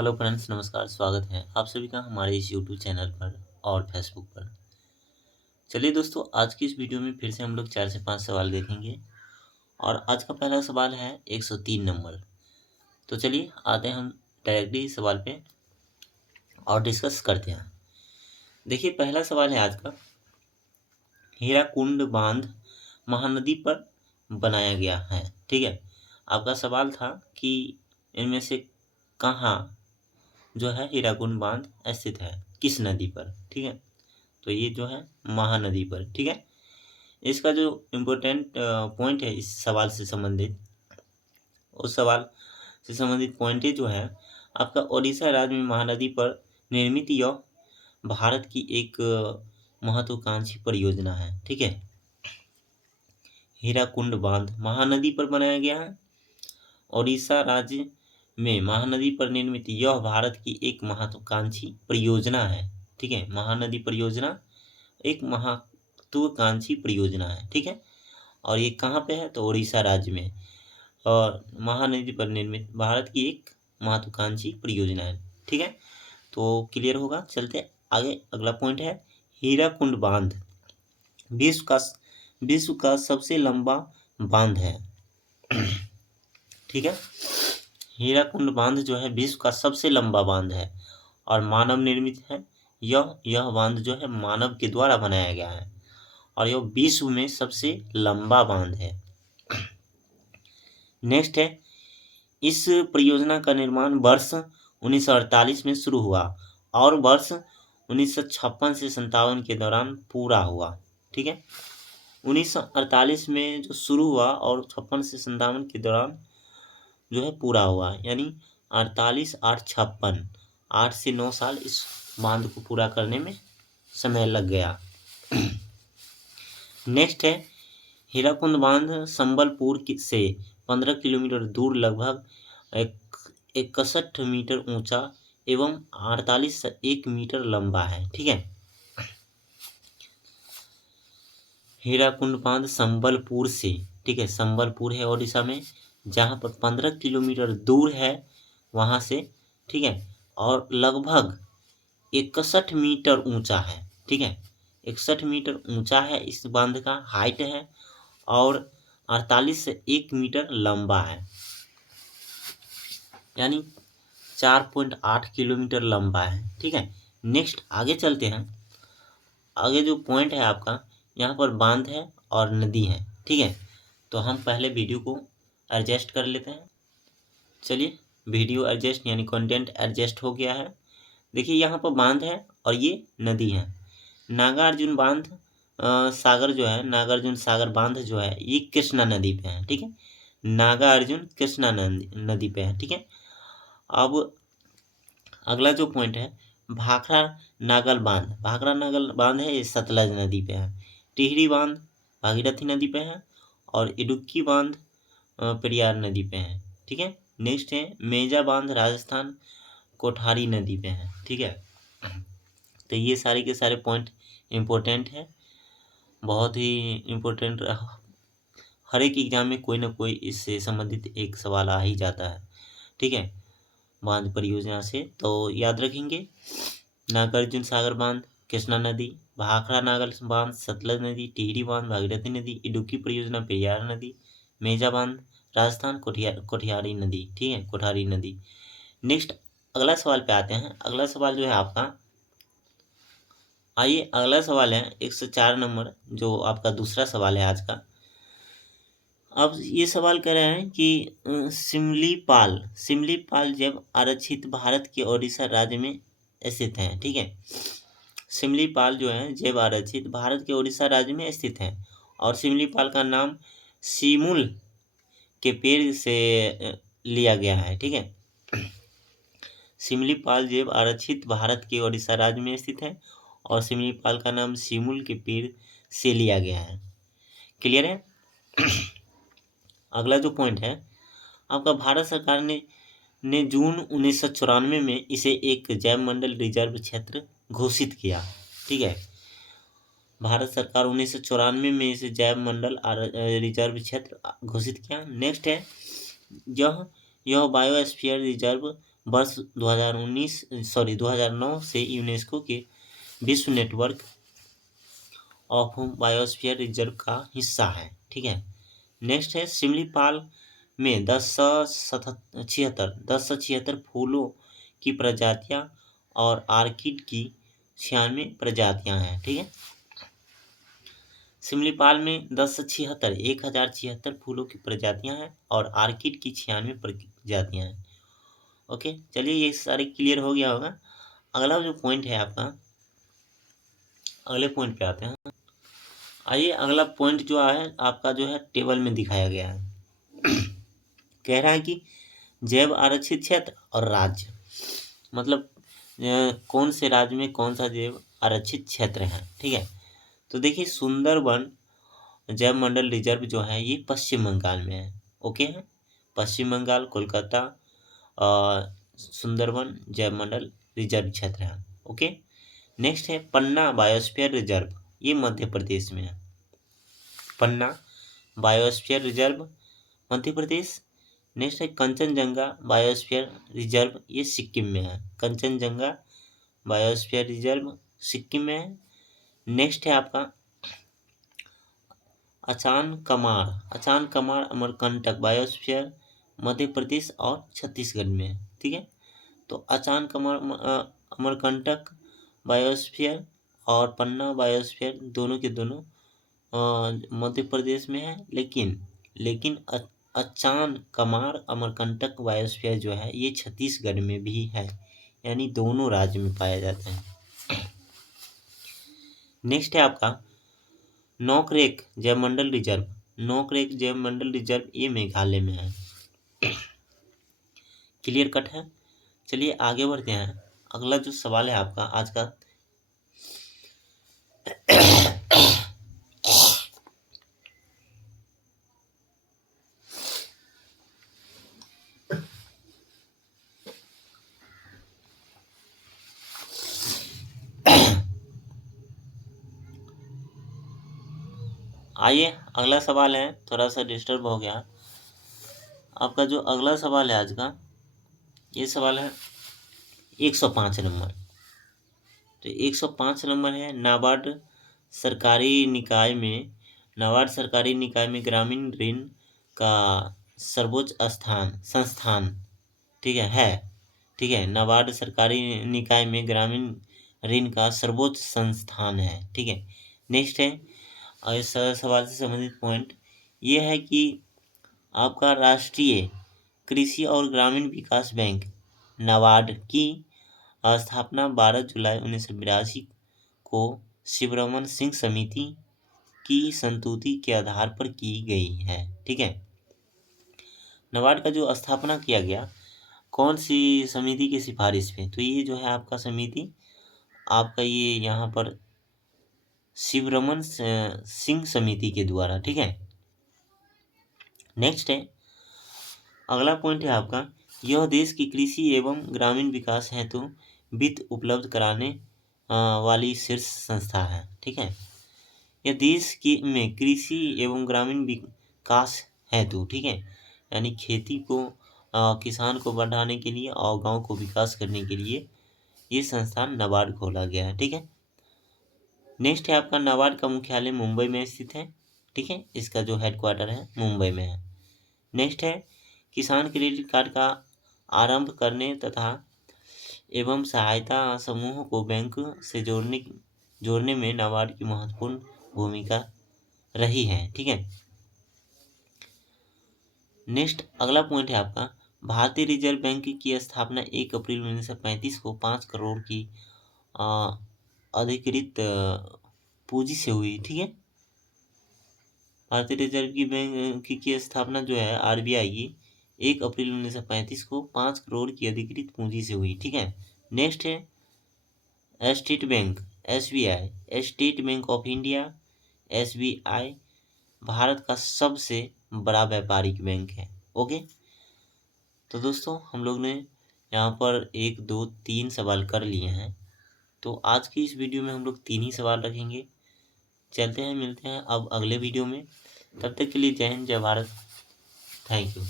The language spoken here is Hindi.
हेलो फ्रेंड्स, नमस्कार। स्वागत है आप सभी का हमारे इस यूट्यूब चैनल पर और फेसबुक पर। चलिए दोस्तों, आज की इस वीडियो में फिर से हम लोग 4 से 5 सवाल देखेंगे और आज का पहला सवाल है 103 नंबर। तो चलिए आते हैं हम डायरेक्टली इस सवाल पे और डिस्कस करते हैं। देखिए, पहला सवाल है आज का, हीराकुंड बांध महानदी पर बनाया गया है। ठीक है, आपका सवाल था कि इनमें से कहाँ जो है हीराकुंड बांध स्थित है, किस नदी पर। ठीक है, तो ये जो है महानदी पर। ठीक है, इसका जो इम्पोर्टेंट पॉइंट है इस सवाल से संबंधित, उस सवाल से संबंधित पॉइंट जो है आपका, ओडिशा राज्य में महानदी पर निर्मित यह भारत की एक महत्वाकांक्षी परियोजना है। ठीक है, हीराकुंड बांध महानदी पर बनाया गया है। ओडिशा राज्य में महानदी पर निर्मित यह भारत की एक महत्वाकांक्षी परियोजना है। ठीक है, महानदी परियोजना एक महत्वाकांक्षी परियोजना है। ठीक है, और ये कहाँ पे है, तो उड़ीसा राज्य में, और महानदी पर निर्मित भारत की एक महत्वाकांक्षी परियोजना है। ठीक है, तो क्लियर होगा। चलते आगे, अगला पॉइंट है, हीराकुंड बांध विश्व का सबसे लंबा बांध है। ठीक है, हीराकुंड बांध जो है विश्व का सबसे लंबा बांध है और मानव निर्मित है। यह बांध जो है मानव के द्वारा बनाया गया है और यह विश्व में सबसे लंबा बांध है। नेक्स्ट है, इस परियोजना का निर्माण वर्ष 1948 में शुरू हुआ और वर्ष 1956 से 57 के दौरान पूरा हुआ। ठीक है, 1948 में जो शुरू हुआ और 56 से 57 के दौरान जो है पूरा हुआ, यानी 48 8 56, 8 से 9 साल इस बांध को पूरा करने में समय लग गया। नेक्स्ट है, हीराकुंड बांध संबलपुर से 15 किलोमीटर दूर लगभग 61 मीटर ऊंचा एवं 48 से 1 मीटर लंबा है। ठीक है, हीराकुंड बांध संबलपुर से, ठीक है, संबलपुर है ओडिशा में, जहाँ पर 15 किलोमीटर दूर है वहाँ से। ठीक है, और लगभग 61 मीटर ऊंचा है। ठीक है, 61 मीटर ऊंचा है इस बांध का हाइट है और 48 से 1 मीटर लंबा है, यानी 4.8 किलोमीटर लंबा है। ठीक है, नेक्स्ट आगे चलते हैं। आगे जो पॉइंट है आपका, यहाँ पर बांध है और नदी है। ठीक है, तो हम पहले वीडियो को एडजस्ट कर लेते हैं। चलिए, वीडियो एडजस्ट यानी कंटेंट एडजस्ट हो गया है। देखिए, यहाँ पर बांध है और ये नदी है। नागार्जुन बांध सागर जो है, नागार्जुन सागर बांध जो है, ये कृष्णा नदी पे है। ठीक है, नागार्जुन कृष्णा नदी पे है। ठीक है, अब अगला जो पॉइंट है, भाखड़ा नागल बांध है, ये सतलज नदी पे है। टिहरी बांध भागीरथी नदी पे है और इडुक्की बांध पेरियार नदी पे है। ठीक है, नेक्स्ट है, मेजा बांध राजस्थान कोठारी नदी पे है। ठीक है, तो ये सारे के सारे पॉइंट इम्पोर्टेंट है, बहुत ही इम्पोर्टेंट। हर एक एग्जाम में कोई ना कोई इससे संबंधित एक सवाल आ ही जाता है। ठीक है, बांध परियोजना से तो याद रखेंगे, नागार्जुन सागर बांध कृष्णा नदी, भाखड़ा नागल बांध सतलज नदी, टिहरी बांध भागीरथी नदी, इडुक्की परियोजना पेरियार नदी, मेजा बांध राजस्थान कोठियारी नदी। ठीक है, कोठारी नदी। नेक्स्ट अगला सवाल पे आते हैं। अगला सवाल जो है आपका, आइए अगला सवाल है 104 नंबर, जो आपका दूसरा सवाल है आज का। अब ये सवाल कर रहे हैं कि सिमलीपाल जैव आरक्षित भारत के ओडिशा राज्य में स्थित है। ठीक है, सिमलीपाल जो है जैव आरक्षित भारत के ओडिशा राज्य में स्थित है और सिमलीपाल का नाम सीमुल के पेड़ से लिया गया है। ठीक है, सिमलीपाल जैव आरक्षित भारत के ओडिशा राज्य में स्थित है और सिमलीपाल का नाम सीमुल के पेड़ से लिया गया है। क्लियर है। अगला जो पॉइंट है आपका, भारत सरकार ने जून 1994 में इसे एक जैव मंडल रिजर्व क्षेत्र घोषित किया। ठीक है, भारत सरकार 1994 में इसे जैव मंडल रिजर्व क्षेत्र घोषित किया। नेक्स्ट है, यह बायोस्फीयर रिजर्व वर्ष 2009 से यूनेस्को के विश्व नेटवर्क ऑफ बायोस्फीयर रिजर्व का हिस्सा है। ठीक है। नेक्स्ट है सिमलीपाल में 10 से फूलों की प्रजातियां और आर्किड की 96 प्रजातियां हैं। ठीक है। सिमलीपाल में 1076 फूलों की प्रजातियां हैं और आर्किड की 96 प्रजातियां हैं। ओके, चलिए ये सारे क्लियर हो गया होगा। अगला जो पॉइंट है आपका, अगले पॉइंट पे आते हैं। आइए, अगला पॉइंट जो है आपका जो है टेबल में दिखाया गया है। कह रहा है कि जैव आरक्षित क्षेत्र और राज्य, मतलब कौन से राज्य में कौन सा जैव आरक्षित क्षेत्र है। ठीक है। तो देखिए, सुंदरबन जैव मंडल रिजर्व जो है ये पश्चिम बंगाल में है। ओके है, पश्चिम बंगाल, कोलकाता, सुंदरबन जैव मंडल रिजर्व क्षेत्र है। ओके। नेक्स्ट है पन्ना बायोस्फीयर रिजर्व, ये मध्य प्रदेश में है। पन्ना biosphere reserve, Madhya Pradesh. Next है कंचनजंगा बायोस्फीयर रिजर्व, ये सिक्किम में है। कंचनजंगा बायोस्फीयर रिजर्व सिक्किम में है। नेक्स्ट है आपका अचान कमार अमरकंटक बायोस्फीयर, मध्य प्रदेश और छत्तीसगढ़ में है। ठीक है। तो अचान कमार अमरकंटक बायोस्फीयर और पन्ना बायोस्फीयर दोनों के दोनों मध्य प्रदेश में है, लेकिन अचान कमार अमरकंटक बायोस्फीयर जो है ये छत्तीसगढ़ में भी है, यानी दोनों राज्य में पाया जाता है। नेक्स्ट है आपका नोकरेक जैव मंडल रिजर्व। नोकरेक जैव मंडल रिजर्व ये मेघालय में है। क्लियर कट है। चलिए आगे बढ़ते हैं। अगला जो सवाल है आपका आज का, आइए अगला सवाल है, थोड़ा सा डिस्टर्ब हो गया। आपका जो अगला सवाल है आज का, ये सवाल है 105 नंबर। तो 105 नंबर है सरकारी निकाय में सरकारी निकाय में ग्रामीण ऋण का सर्वोच्च संस्थान। ठीक है। ठीक है, नाबार्ड सरकारी निकाय में ग्रामीण ऋण का सर्वोच्च संस्थान है। ठीक है। नेक्स्ट है, और इस सवाल से संबंधित पॉइंट ये है कि आपका राष्ट्रीय कृषि और ग्रामीण विकास बैंक नाबार्ड की स्थापना 12 जुलाई 1982 को शिवरमन सिंह समिति की संस्तुति के आधार पर की गई है। ठीक है। नाबार्ड का जो स्थापना किया गया कौन सी समिति की सिफारिश पे, तो ये जो है आपका समिति आपका ये यहाँ पर शिवरमन सिंह समिति के द्वारा। ठीक है। नेक्स्ट है, अगला पॉइंट है आपका, यह देश की कृषि एवं ग्रामीण विकास हेतु वित्त उपलब्ध कराने वाली शीर्ष संस्था है। ठीक है। यह देश की में कृषि एवं ग्रामीण विकास हेतु, ठीक है, यानी खेती को किसान को बढ़ाने के लिए और गांव को विकास करने के लिए ये संस्थान नाबार्ड खोला गया है। ठीक है। नेक्स्ट है आपका नाबार्ड का मुख्यालय मुंबई में स्थित है। ठीक है, इसका जो हेडक्वार्टर है मुंबई में है। नेक्स्ट है किसान क्रेडिट कार्ड का आरंभ करने तथा एवं सहायता समूहों को बैंक से जोड़ने में नाबार्ड की महत्वपूर्ण भूमिका रही है। ठीक है। नेक्स्ट अगला पॉइंट है आपका, भारतीय रिजर्व बैंक की स्थापना 1 अप्रैल 1935 को 5 करोड़ की अधिकृत पूंजी से हुई। ठीक है। भारतीय रिजर्व की बैंक की स्थापना जो है आरबीआई की 1 अप्रैल 1935 को 5 करोड़ की अधिकृत पूंजी से हुई। ठीक है। नेक्स्ट है state bank SBI, state bank of India SBI Bharat का सबसे बड़ा व्यापारिक बैंक है। ओके, तो दोस्तों हम लोग ने यहाँ पर 1 2 3 सवाल कर लिए हैं। तो आज की इस वीडियो में हम लोग 3 ही सवाल रखेंगे। चलते हैं, मिलते हैं अब अगले वीडियो में। तब तक के लिए जय हिंद, जय भारत। Thank you.